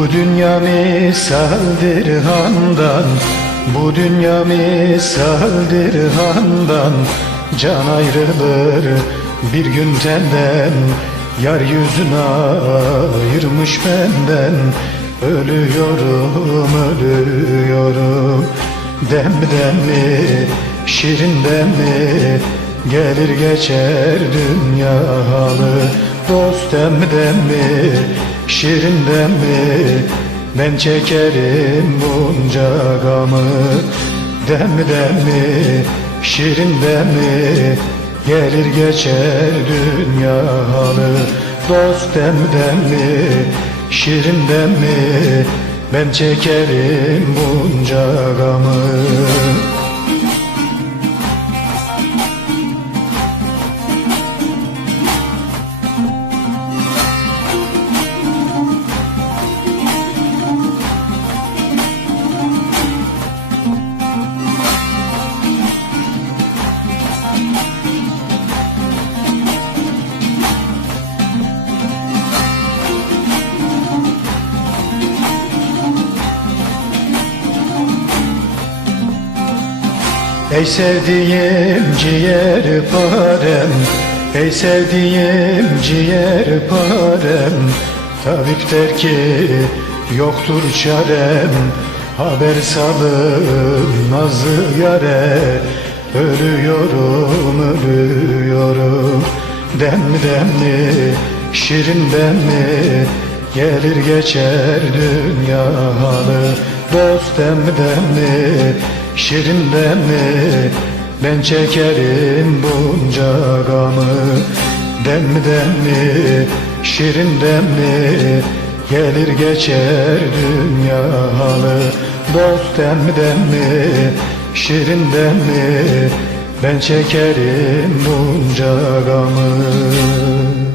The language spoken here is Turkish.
Bu dünya misaldir handan Bu dünya misaldir handan. Can ayrılır bir gün tenden Yar yüzünü ayırmış benden. Ölüyorum, ölüyorum Dem demli, şirin demli Gelir geçer dünya halı Dost dem demli, şirin demli Ben çekerim bunca gamı. Dem demli, şirin demli Gelir geçer dünya halı. Dost dem demli, şirin demli Ben çekerim bunca gamı Ey sevdiğim ciğer parem Ey sevdiğim ciğer parem Tabip der ki yoktur çarem Haber salın nazlı yare Ölüyorum ölüyorum. Dem demli şirin demli Gelir geçer dünya halı. Dost dem demli şirin demli Ben çekerim bunca gamı. Dem demli şirin demli Gelir geçer dünya halı. Dost dem demli şirin demli Ben çekerim bunca gamı